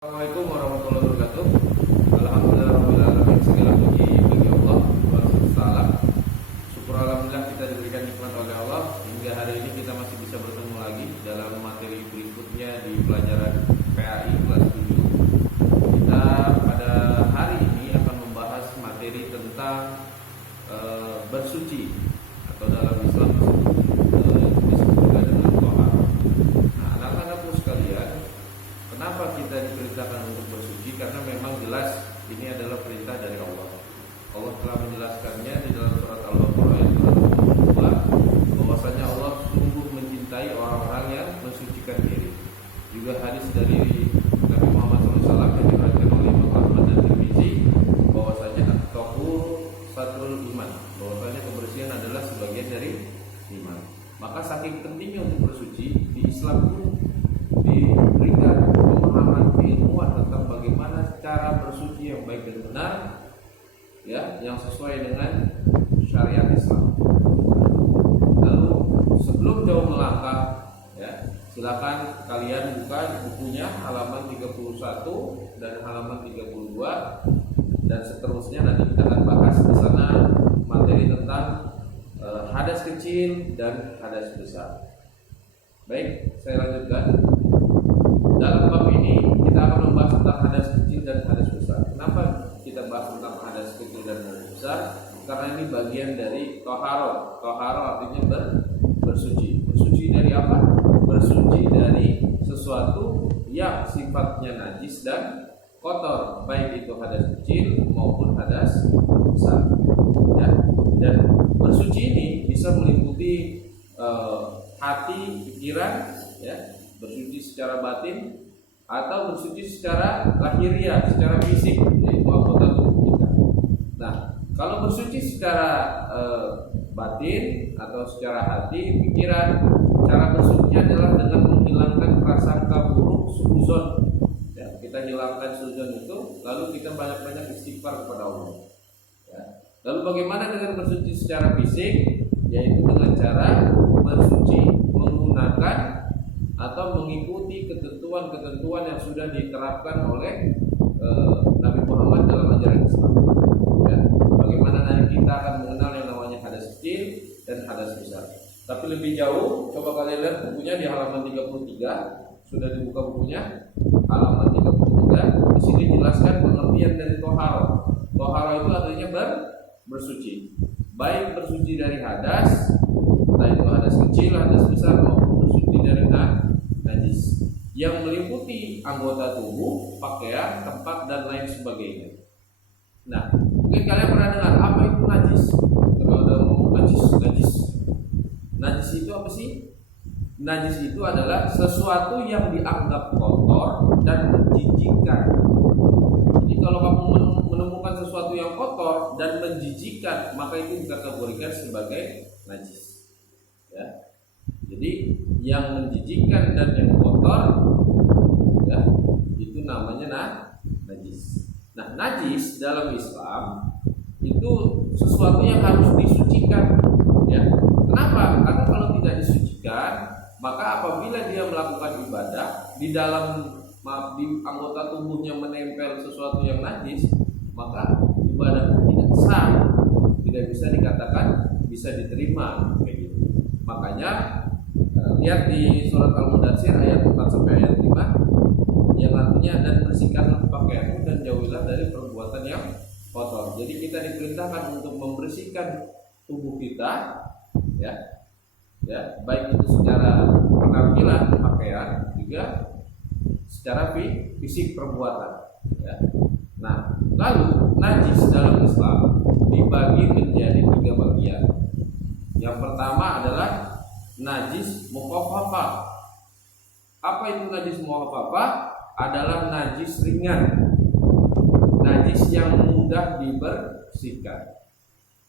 Assalamualaikum warahmatullahi wabarakatuh. Alhamdulillah alamin, segala puji bagi Allah Subhanahu. Syukur alhamdulillah kita diberikan nikmat oleh Allah hingga hari ini kita masih bisa bertemu lagi dalam materi berikutnya di pelajaran PAI kelas 7. Kita pada hari ini akan membahas materi tentang bersuci atau dalam Islam disebut juga dengan tohar. Nah, anak-anakku sekalian, kenapa kita diperintahkan untuk bersuci? Karena memang jelas ini adalah perintah dari Allah. Allah telah menjelaskannya di dalam surat Al-Baqarah ayat 22 bahwasanya Allah sungguh mencintai orang-orang yang mensucikan diri. Juga hadis dari Nabi Muhammad SAW yang diriwayatkan oleh Imam Ahmad dan Tirmizi bahwasanya at-tahur satrul iman, bahwasanya kebersihan adalah sebagian dari iman. Maka saking pentingnya untuk bersuci di Islam pun diberikan pemahaman keilmuan tentang bagaimana cara bersuci yang baik dan benar, ya, yang sesuai dengan syariat Islam. Lalu sebelum jauh melangkah, ya, silakan kalian buka bukunya halaman 31 dan halaman 32 dan seterusnya. Nanti kita akan bahas di sana materi tentang hadas kecil dan hadas besar. Baik, saya lanjutkan. Dalam bab ini kita akan membahas tentang hadas kecil dan hadas besar. Kenapa kita bahas tentang hadas kecil dan hadas besar? Karena ini bagian dari toharo. Toharo artinya bersuci. Bersuci dari apa? Bersuci dari sesuatu yang sifatnya najis dan kotor, baik itu hadas kecil maupun hadas besar. Ya. Dan bersuci ini bisa meliputi hati, pikiran, ya, bersuci secara batin atau bersuci secara lahiriah, secara fisik, yaitu anggota tubuh kita. Nah, kalau bersuci secara batin atau secara hati, pikiran, cara bersucinya adalah dengan menghilangkan prasangka buruk, suudzon. Ya, kita hilangkan suudzon itu, lalu kita banyak-banyak istighfar kepada Allah. Ya. Lalu bagaimana dengan bersuci secara fisik? Yaitu dengan cara bersuci menggunakan atau mengikuti ketentuan-ketentuan yang sudah diterapkan oleh Nabi Muhammad dalam ajaran Islam. Ya, bagaimana nanti kita akan mengenal yang namanya hadas kecil dan hadas besar. Tapi lebih jauh, coba kalian lihat bukunya di halaman 33. Sudah dibuka bukunya, halaman 33. Di sini dijelaskan pengertian dari toharo. Toharo itu artinya bersuci. Baik bersuci dari hadas, entah itu hadas kecil, hadas besar, maupun bersuci dari najis yang meliputi anggota tubuh, pakaian, tempat, dan lain sebagainya. Nah, mungkin kalian pernah dengar apa itu najis? Kalau ada ngomong najis. Najis itu apa sih? Najis itu adalah sesuatu yang dianggap kotor dan menjijikkan. Jadi kalau kamu menemukan sesuatu yang kotor dan menjijikkan, maka itu dikategorikan sebagai najis. Ya. Jadi yang menjijikkan dan yang kotor, ya, itu namanya najis. Nah, najis dalam Islam itu sesuatu yang harus disucikan. Ya. Kenapa? Karena kalau tidak disucikan, maka apabila dia melakukan ibadah di dalam di anggota tubuhnya menempel sesuatu yang najis, maka ibadah tidak sah, tidak bisa dikatakan bisa diterima, kayak gitu. Makanya lihat di surat Al-Mudatsir ayat 4 sampai ayat 5 yang artinya dan bersihkanlah pakaianmu dan jauhilah dari perbuatan yang kotor. Jadi kita diperintahkan untuk membersihkan tubuh kita, ya, baik itu secara penampilan pakaian juga secara fisik perbuatan. Ya. Nah, lalu najis dalam Islam dibagi menjadi 3 bagian. Yang pertama adalah najis mukhaffafah. Apa itu najis mukhaffafah? Adalah najis ringan, najis yang mudah dibersihkan.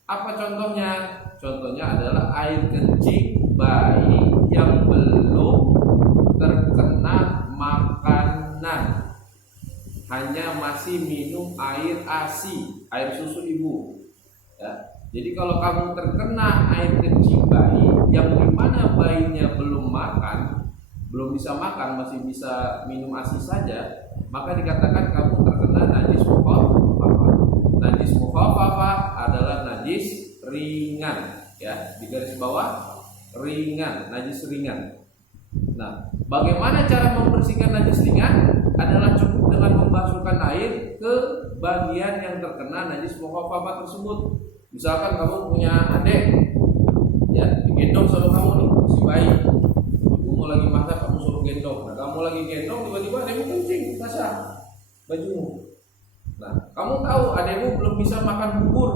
Apa contohnya? Contohnya adalah air kencing bayi yang belum terkena makanan, hanya masih minum air ASI, air susu ibu. Ya. Jadi kalau kamu terkena air kencing bayi yang dimana bayinya belum makan, belum bisa makan, masih bisa minum ASI saja, maka dikatakan kamu terkena najis mukhafafah. Najis mukhafafah adalah najis ringan, ya, di garis bawah ringan, najis ringan. Nah, bagaimana cara membersihkan najis ringan? Adalah cukup dengan membasuhkan air ke bagian yang terkena najis mukhafafah tersebut. Misalkan kamu punya adik, ya, digendong sama kamu nih, masih bayi. Kamu lagi masak, kamu suruh gendong. Nah, kamu lagi gendong, tiba-tiba adikmu kencing, basah bajumu. Nah, kamu tahu adikmu belum bisa makan bubur,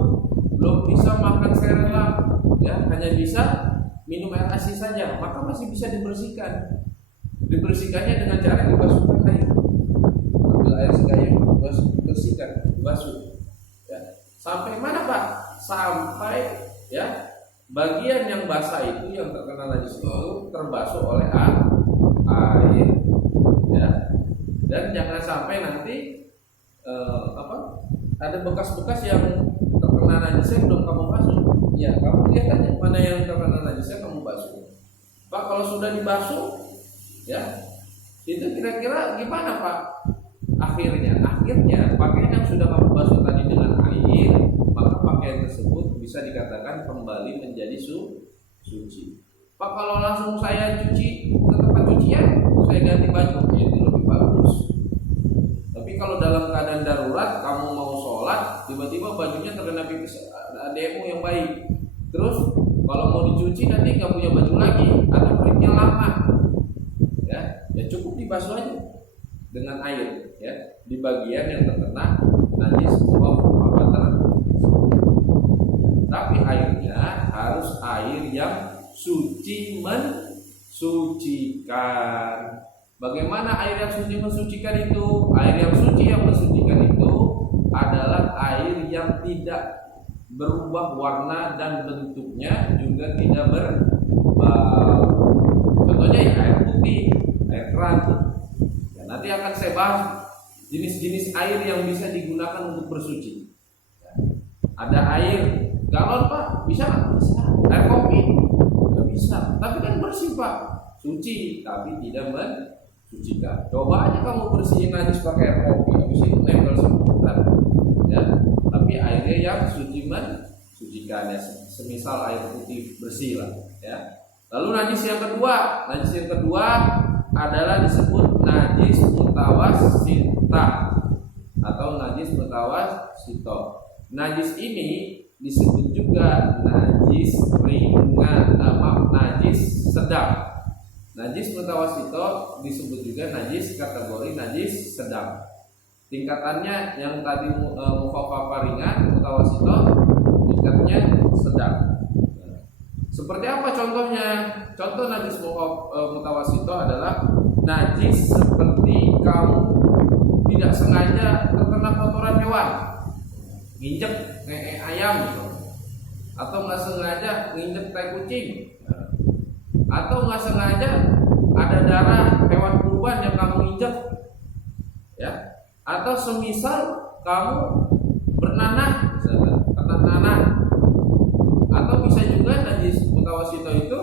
belum bisa makan serelak, ya, hanya bisa minum air asin saja, maka masih bisa dibersihkan. Dibersihkannya dengan cara dibasuhkan air. Ambil air sekali, bersihkan, dibasuh. Ya. Sampai mana, Pak? Sampai, ya, bagian yang basah itu yang terkena najis itu terbasuh oleh air, ya. Dan jangan sampai nanti ada bekas-bekas yang terkena najisnya belum kamu basuh. Ya, kamu lihat aja mana yang terkena najisnya kamu basuh. Pak, kalau sudah dibasuh, ya, itu kira-kira gimana, Pak? Akhirnya pakaian yang sudah kamu basuh tadi dengan air, maka pakaian tersebut bisa dikatakan kembali menjadi suci. Pak, kalau langsung saya cuci ke tempat cucian, saya ganti baju, ya, itu lebih bagus. Tapi kalau dalam keadaan darurat, kamu mau sholat, tiba-tiba bajunya terkena pipis adekmu yang baik. Terus kalau mau dicuci nanti nggak punya baju lagi atau keringnya lama, ya cukup dibasuh aja dengan air, ya, di bagian yang terkena najis mukhafafah tersebut. Tapi airnya harus air yang suci mensucikan. Bagaimana air yang suci mensucikan itu? Air yang suci yang mensucikan itu adalah air yang tidak berubah warna dan bentuknya, juga tidak berbau. Contohnya ya air putih, air keran. Ya, nanti akan saya bahas jenis-jenis air yang bisa digunakan untuk bersuci. Ya. Ada air galon, Pak, bisa nggak? Bisa. Air kopi nggak bisa, tapi kan bersih, Pak, suci, tapi tidak mensucikan. Coba aja kamu bersihin najis pakai air kopi, habis itu nempel sebentar, ya. Tapi airnya yang suci mensucikan, ya, semisal air putih bersih lah, ya. Lalu najis yang kedua adalah disebut najis mutawassitah atau najis mutawassithah. Najis ini disebut juga najis ringan, najis sedang. Najis mutawassithah disebut juga najis kategori najis sedang. Tingkatannya yang tadi mukhafafah ringan, mutawassithah tingkatnya sedang. Seperti apa contohnya? Contoh najis mutawassithah adalah najis seperti kamu tidak sengaja terkena kotoran hewan, nginjek ayam gitu, atau nggak sengaja nginjek tai kucing, atau nggak sengaja ada darah hewan kurban yang kamu injek, ya, atau semisal kamu bernanah, atau bisa juga najis mutawassithah itu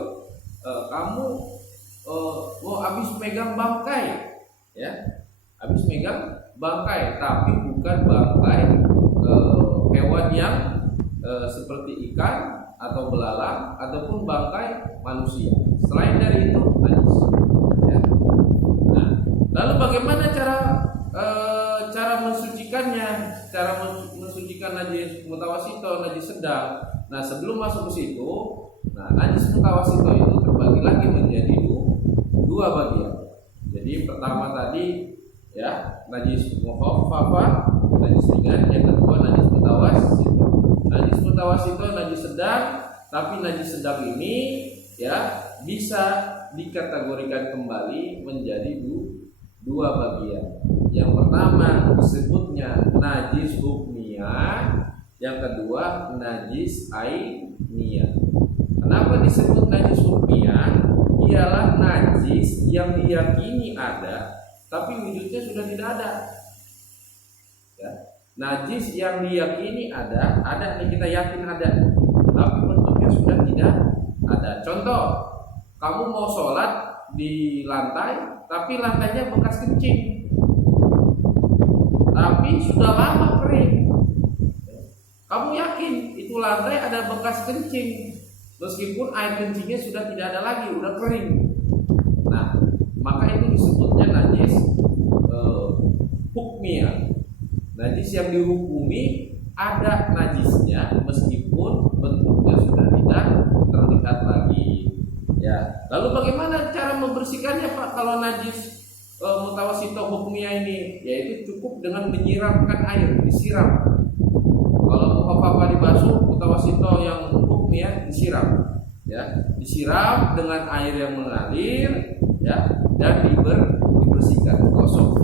kamu habis megang bangkai, ya, habis megang bangkai, tapi bukan bangkai hewan yang seperti ikan atau belalang ataupun bangkai manusia. Selain dari itu najis, ya. Nah, lalu bagaimana cara mensucikannya? Cara mensucikan najis mutawassithah, najis sedang. Nah, sebelum masuk ke situ, najis mutawassithah itu terbagi lagi menjadi dua bagian. Jadi pertama tadi, ya, najis mukhafafah, najis ringan. Yang kedua najis mutawassithah. Najis mutawassithah najis sedang, tapi najis sedang ini, ya, bisa dikategorikan kembali menjadi dua bagian. Yang pertama disebutnya najis hukmiyah, yang kedua najis ainiyah. Kenapa disebut najis hukmiyah? Ialah najis yang diyakini ada, tapi wujudnya sudah tidak ada. Ya. Najis yang diyakini ada nih, kita yakin ada, tapi bentuknya sudah tidak ada. Contoh, kamu mau sholat di lantai, tapi lantainya bekas kencing. tapi sudah lama kering. Kamu yakin itu lantai ada bekas kencing, meskipun air kencingnya sudah tidak ada lagi, udah kering. Nah, maka itu disebutnya najis hukmiyah. Najis yang dihukumi ada najisnya meskipun bentuknya sudah tidak terlihat lagi. Ya, lalu bagaimana cara membersihkannya Pak kalau najis mutawasito hukmiyah ini? Yaitu cukup dengan menyiramkan air, disiram. Kalau mukhafafah dibasuh, mutawasito yang hukmiyah disiram. Ya, disiram dengan air yang mengalir, ya, dan dibersihkan, gosok.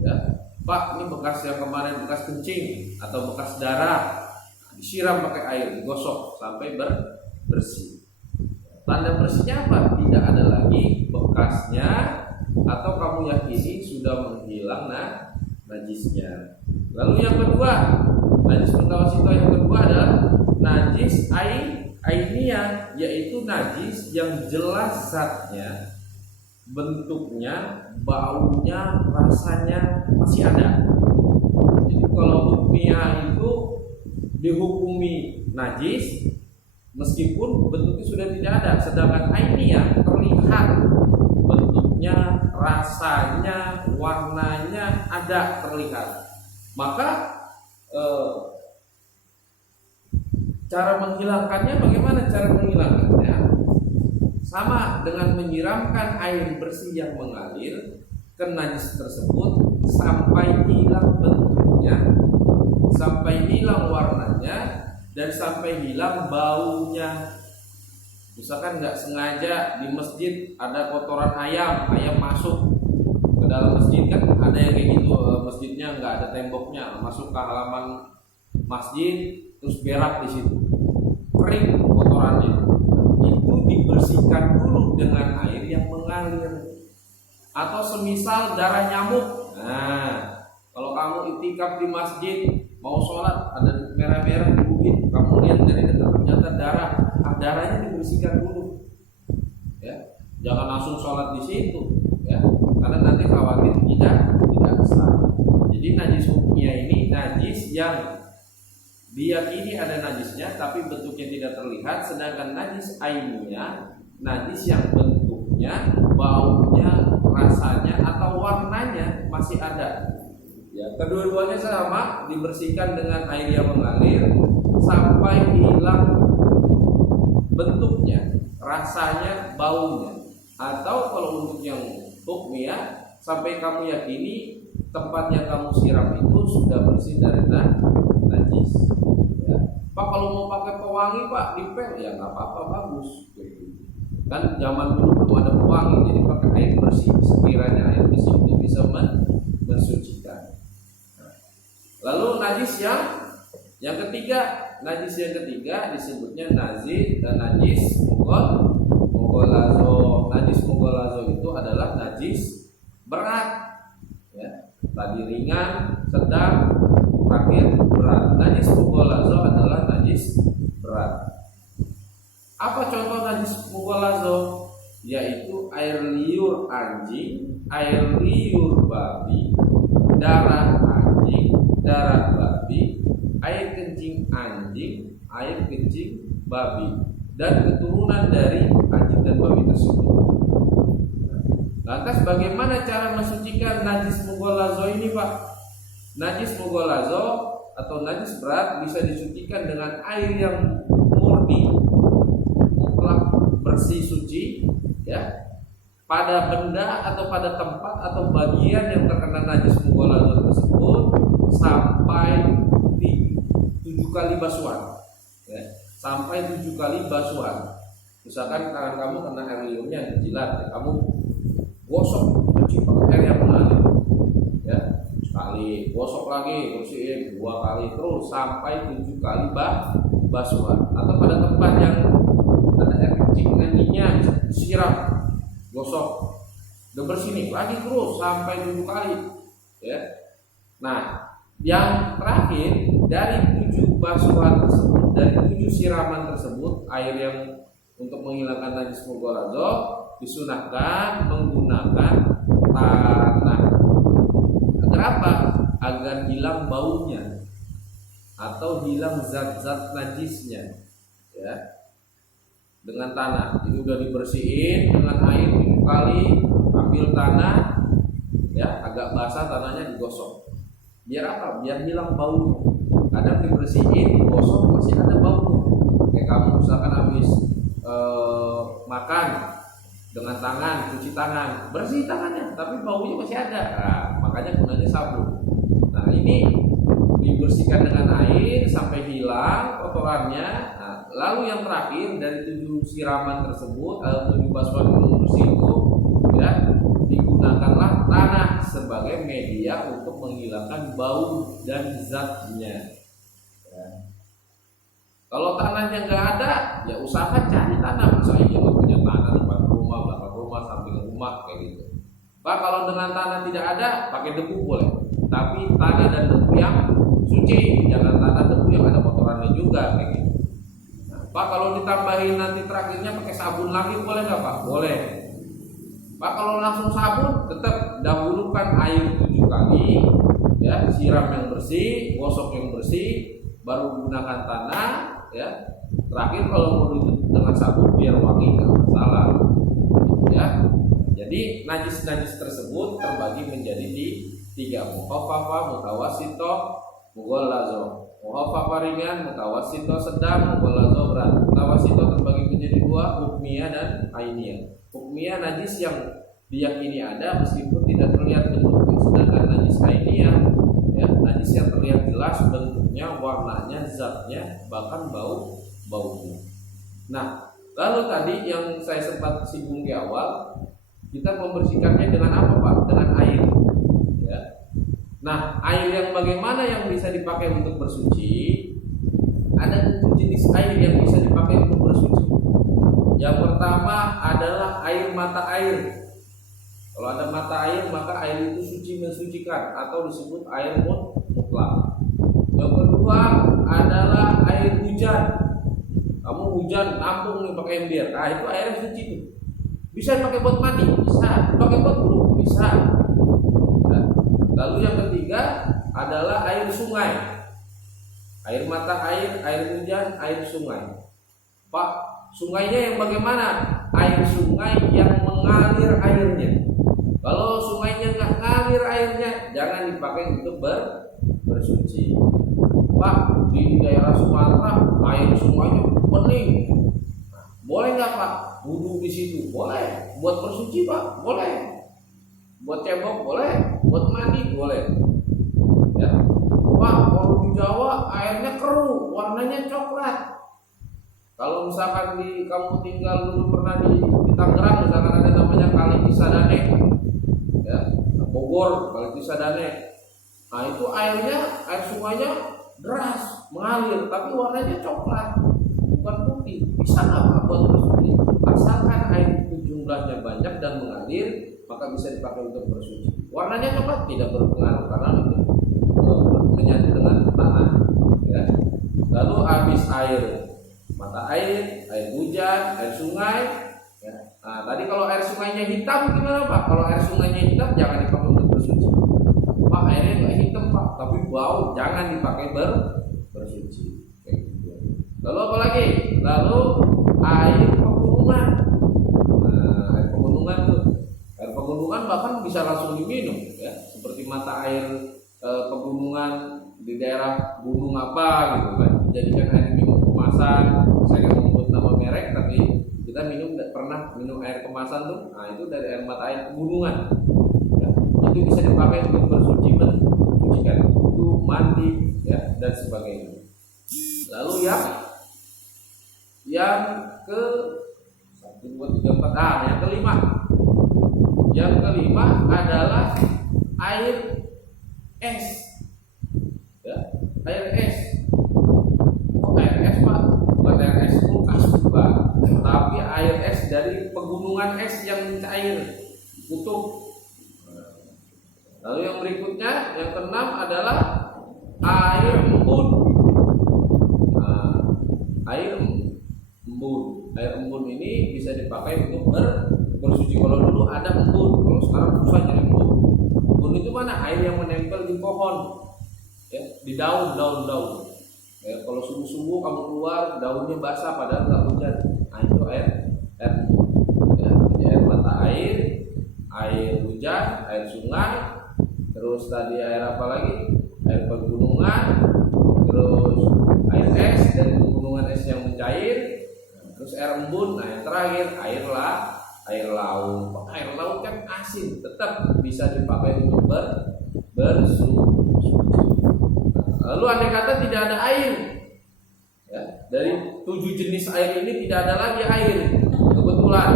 Ya, Pak, ini bekas yang kemarin bekas kencing atau bekas darah, disiram pakai air, digosok sampai bersih. Tanda bersihnya apa? Tidak ada lagi bekasnya, atau kamu yakini sudah menghilang najisnya. Lalu yang kedua, najis mutawasito yang kedua adalah najis ainiyah, yaitu najis yang jelas zatnya, bentuknya, baunya, rasanya masih ada. Jadi kalau hukmiyah itu dihukumi najis meskipun bentuknya sudah tidak ada, sedangkan ainiyah terlihat bentuknya, rasanya, warnanya ada terlihat. Maka cara menghilangkannya, bagaimana cara menghilangkannya? Sama dengan menyiramkan air bersih yang mengalir ke najis tersebut sampai hilang bentuknya, sampai hilang warnanya, dan sampai hilang baunya. Misalkan nggak sengaja di masjid ada kotoran ayam masuk ke dalam masjid, kan ada yang kayak gitu, masjidnya nggak ada temboknya, masuk ke halaman masjid terus berak di situ, kering kotorannya. Itu dibersihkan dulu dengan air yang mengalir. Atau semisal darah nyamuk. Nah, kalau kamu itikaf di masjid, mau sholat ada merah-merah di bibir, kamu lihat dari dekat ternyata darah, darahnya dibersihkan dulu. Ya, jangan langsung sholat di situ, ya, karena nanti khawatir tidak sah. Jadi najis hukmiyah ini najis yang diyakini ada najisnya tapi bentuknya tidak terlihat, sedangkan najis ainiyah najis yang bentuknya, baunya, rasanya atau warnanya masih ada. Ya, kedua-duanya sama, dibersihkan dengan air yang mengalir sampai hilang bentuknya, rasanya, baunya. Atau kalau untuk yang hukmiyah sampai kamu yakini tempat yang kamu siram itu sudah bersih dari najis. Ya. Pak, kalau mau pakai pewangi Pak dipel, ya nggak apa-apa, bagus. Kan zaman dulu belum ada pewangi, jadi pakai air bersih. Sekiranya air bersih itu bisa mensucikan. Lalu najis yang ketiga, najis yang ketiga disebutnya najis mughalazo. Najis mughalazo itu adalah najis berat. Ya, tadi ringan, sedang, terakhir berat. Najis mughalazo adalah najis berat. Apa contoh najis mughalazo? Yaitu air liur anjing, air liur babi, darah anjing, darah babi, air kencing anjing, air kencing babi, dan keturunan dari anjing dan babi tersebut. Lantas bagaimana cara mensucikan najis mughalazo ini Pak? Najis mughalazo atau najis berat bisa disucikan dengan air yang murni, mutlak, bersih, suci, ya, pada benda atau pada tempat atau bagian yang terkena najis mughalazo tersebut sampai 7 kali basuhan, ya, sampai 7 kali basuhan. Misalkan tangan kamu kena air liurnya dijilat, ya, kamu gosok cuci pakai air yang mengalir, ya, sekali, gosok lagi, bersihin 2 kali, terus sampai 7 kali basuhan. Atau pada tempat yang ada air kencing anjingnya, siram, gosok, udah bersih nih, lagi terus sampai 7 kali, ya. Nah, yang terakhir dari 7 basuhan tersebut, dari 7 siraman tersebut, air yang untuk menghilangkan najis mughalazo disunahkan menggunakan tanah. Agar apa? agar hilang baunya atau hilang zat-zat najisnya, ya, dengan tanah. Ini udah dibersihin dengan air 7 kali, ambil tanah, ya, agak basah tanahnya digosok. Biar apa? Biar hilang baunya. Kadang dibersihin, digosok masih ada baunya. Kayak kamu misalkan habis makan dengan tangan, cuci tangan, bersih tangannya, tapi baunya masih ada. Nah, makanya gunanya sabun. Nah, ini dibersihkan dengan air sampai hilang kotorannya. Nah, lalu yang terakhir dari 7 siraman tersebut atau 7 basuhan yang bersih itu, ya, digunakanlah tanah sebagai media untuk menghilangkan bau dan zatnya. Ya. Kalau tanahnya nggak ada, ya usahakan cari tanah. Misalnya kita punya tanah depan rumah, belakang rumah, samping rumah, kayak gitu. Pak, kalau dengan tanah tidak ada, pakai debu boleh. Tapi tanah dan debu yang suci, jangan tanah debu yang ada kotorannya juga, kayak gitu. Nah, Pak, kalau ditambahin nanti terakhirnya pakai sabun lagi boleh nggak, Pak? Boleh. Pak, kalau langsung sabun, tetap dahulukan air 7 kali, ya, siram yang bersih, gosok yang bersih, baru gunakan tanah, ya. Terakhir kalau mau dengan sabun biar wangi, nggak masalah, ya. Jadi najis-najis tersebut terbagi menjadi 3: mukhaffafah, mutawassithah, mughallazzah. Mukhaffafah ringan, mutawassithah sedang, mughallazzah berat. Mutawassithah terbagi menjadi 2: hukmiyah dan ainiyah. Hukmiyah najis yang diyakini ada meskipun tidak terlihat bentuknya, sedangkan najis ainiyah, ya, najis yang terlihat jelas bentuknya, warnanya, zatnya, bahkan baunya. Nah, lalu tadi yang saya sempat singgung di awal, kita membersihkannya dengan apa, Pak? Dengan air, ya. Nah, air yang bagaimana yang bisa dipakai untuk bersuci? Ada 7 jenis air yang bisa dipakai untuk bersuci. Yang pertama adalah air mata air. Kalau ada mata air, maka air itu suci, mensucikan, atau disebut air mutlak. Yang kedua adalah air hujan. Kamu hujan, nampung nih pakai ember. Nah, itu air suci tuh. Bisa dipakai buat mandi, bisa. Dipakai buat wudhu, bisa. Nah, lalu yang ketiga adalah air sungai. Air mata air, air hujan, air sungai. Pak, sungainya yang bagaimana? Air sungai yang mengalir airnya. Kalau sungainya nggak ngalir airnya, jangan dipakai untuk bersuci. Pak, di daerah Sumatera air sungainya bening. Boleh nggak, Pak? Wudhu di situ? Boleh. Buat bersuci, Pak? Boleh. Buat cebok? Boleh. Buat mandi? Boleh. Ya. Pak, kalau di Jawa airnya keruh, warnanya coklat. Kalau misalkan kamu tinggal dulu pernah di Tangerang, misalkan ada namanya Kali Cisadane, ya, Bogor, Kali Cisadane. Nah, itu airnya, air sungainya deras, mengalir, tapi warnanya coklat, bukan putih. Bisa nggak buat bersuci? Asalkan air itu jumlahnya banyak dan mengalir, maka bisa dipakai untuk bersuci. Warnanya coklat tidak berpengaruh karena itu menyatu dengan tanah, ya. Lalu habis air mata air, air hujan, air sungai, ya. Nah, tadi kalau air sungainya hitam gimana, Pak? Kalau air sungainya hitam jangan dipakai untuk bersuci. Pak, airnya nggak hitam, Pak, tapi bau, jangan dipakai bersuci. Kayak gitu. Lalu apa lagi? Lalu air pegunungan. Nah, air pegunungan tuh, air pegunungan bahkan bisa langsung diminum, ya. Seperti mata air pegunungan di daerah gunung apa gitu kan, dijadikan air minum kemasan. Saya nggak menyebut nama merek, tapi kita pernah minum air kemasan tuh. Nah, itu dari air mata air pegunungan, ya. Itu bisa dipakai untuk bersuci, mensucikan wudhu, mandi, ya, dan sebagainya. Lalu yang ke 1, 2, 3, 4. Nah, yang kelima adalah air es, ya, air es. Oh, air es, Pak, bukan air es kulkas juga, tapi air es dari pegunungan es yang cair, kutub. Lalu yang berikutnya, yang keenam adalah air embun. Nah, air embun ini bisa dipakai untuk bersuci. Kalau dulu ada embun, kalau sekarang susah jadi embun. Embun itu mana? Air yang menempel di di pohon, ya, di daun. Ya, kalau subuh kamu keluar daunnya basah padahal nggak hujan, nah itu air embun. Ya, jadi air mata air hujan, air sungai, terus tadi air apa lagi? Air pegunungan, terus air es dari pegunungan es yang mencair, terus air embun. Nah yang terakhir air laut. Air laut kan asin, tetap bisa dipakai untuk bersuci. Lalu andai kata tidak ada air, ya, dari 7 jenis air ini tidak ada lagi air, kebetulan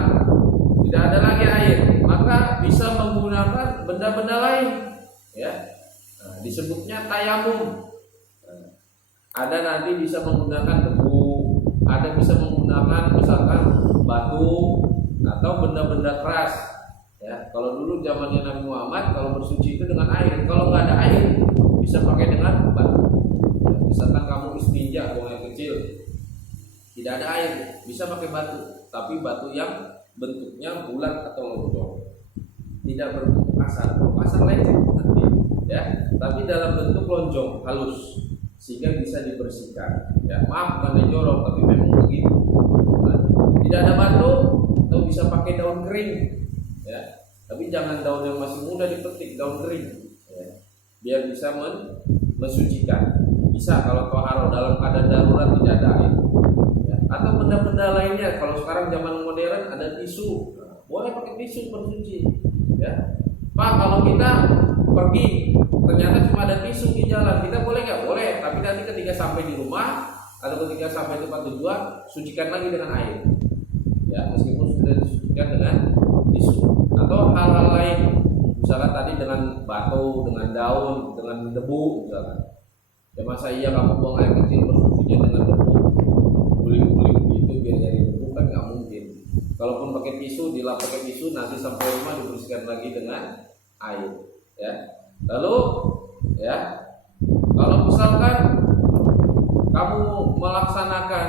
tidak ada lagi air, maka bisa menggunakan benda-benda lain, ya. Nah, disebutnya tayamum. Nah, ada nanti bisa menggunakan debu, ada bisa menggunakan misalkan batu atau benda-benda keras. Ya, kalau dulu zamannya Nabi Muhammad kalau bersuci itu dengan air, kalau nggak ada air bisa pakai dengan batu. Ya, misalkan kamu istinja buang air kecil, tidak ada air, bisa pakai batu, tapi batu yang bentuknya bulat atau lonjong, tidak berbentuk kasar. Kalau kasar lecet nanti, ya, tapi dalam bentuk lonjong halus sehingga bisa dibersihkan. Ya, maaf bukan jorok, tapi memang begitu. Nah, tidak ada batu, atau bisa pakai daun kering, ya, tapi jangan daun yang masih muda dipetik, daun kering, ya, biar bisa mensucikan. Bisa kalau toharo dalam keadaan darurat tidak ada air, ya. Atau benda-benda lainnya. Kalau sekarang zaman modern ada tisu, boleh pakai tisu bersuci, ya. Pak, kalau kita pergi ternyata cuma ada tisu di jalan, kita boleh nggak? Boleh, tapi nanti ketika sampai di rumah atau ketika sampai tempat tujuan, sucikan lagi dengan air, ya, meskipun sudah disucikan dengan tisu. Atau hal-hal lain, misalkan tadi dengan batu, dengan daun, dengan debu, misalkan. Ya masa iya kamu buang air kecil bersucinya dengan debu, guling-guling gitu biar nyari debu, kan nggak mungkin. Kalaupun pakai tisu, dilap pakai tisu, nanti sampai rumah dibersihkan lagi dengan air, ya. Lalu, ya, kalau misalkan kamu melaksanakan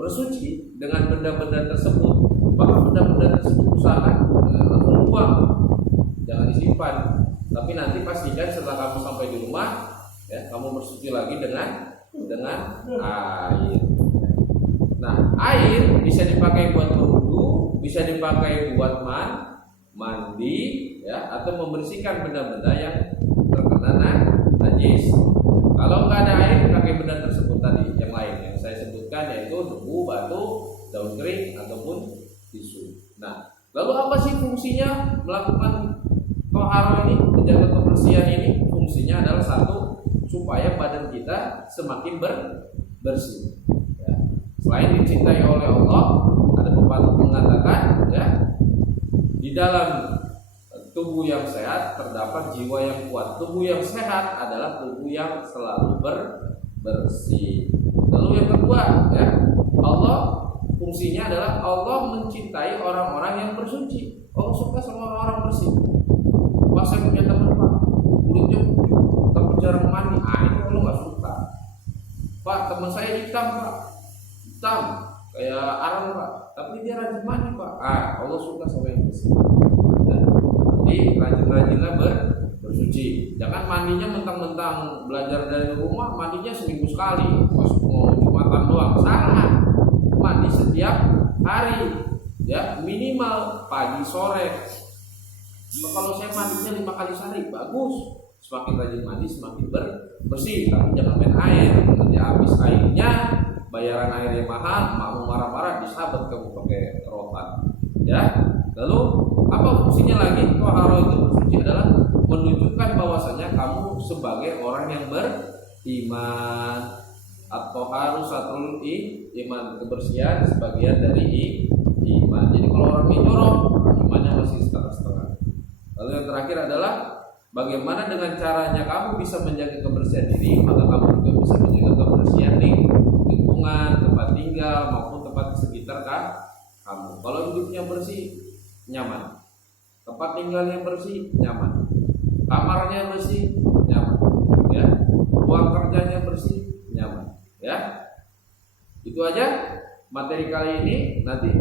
bersuci dengan benda-benda tersebut, maka benda-benda tersebut usahakan langsung buang, jangan disimpan. Tapi nanti pastikan setelah kamu sampai di rumah, ya, kamu bersuci lagi dengan air. Nah, air bisa dipakai buat berwudu, bisa dipakai buat mandi, ya, atau membersihkan benda-benda yang terkena najis. Kalau nggak ada air, pakai benda tersebut tadi yang lain yang saya sebutkan, yaitu debu, batu, daun kering ataupun tisu. Nah, lalu apa sih fungsinya melakukan toharo ini, menjaga kebersihan ini? Fungsinya adalah satu, supaya badan kita semakin bersih. Ya. Selain dicintai oleh Allah, ada pepatah mengatakan, ya, di dalam tubuh yang sehat terdapat jiwa yang kuat. Tubuh yang sehat adalah tubuh yang selalu bersih. Lalu yang kedua, ya, Allah fungsinya adalah Allah mencintai orang-orang yang bersuci. Allah suka sama orang-orang bersih. Pas saya punya teman, Pak, kulitnya putih tapi jarang mandi, itu Allah nggak suka. Pak, teman saya hitam, Pak, hitam kayak arang, Pak, tapi dia rajin mandi, Pak. Allah suka sama yang bersih. Jadi rajin-rajinlah bersuci. Jangan mandinya mentang-mentang belajar dari rumah, mandinya seminggu sekali, pas mau Jumatan doang. Salah. Mandi setiap hari, ya, minimal pagi sore. Kalau saya mandinya 5 kali sehari, bagus. Semakin rajin mandi semakin bersih. Tapi jangan main air, nanti habis airnya, bayaran airnya mahal, mau marah-marah, disahabat kamu pakai rotan, ya. Lalu apa fungsinya lagi? Toharo itu bersuci adalah menunjukkan bahwasanya kamu sebagai orang yang beriman. At-toharu satrul iman, kebersihan sebagian dari iman. Jadi kalau orang yang jorok, imannya masih setengah-setengah. Lalu yang terakhir adalah bagaimana dengan caranya kamu bisa menjaga kebersihan diri, maka kamu juga bisa menjaga kebersihan lingkungan, tempat tinggal maupun tempat di sekitar kamu. Kalau hidupnya bersih, nyaman. Tempat tinggalnya bersih, nyaman. Kamarnya bersih, nyaman. Ya, ruang kerjanya bersih, nyaman. Ya, itu aja materi kali ini. Nanti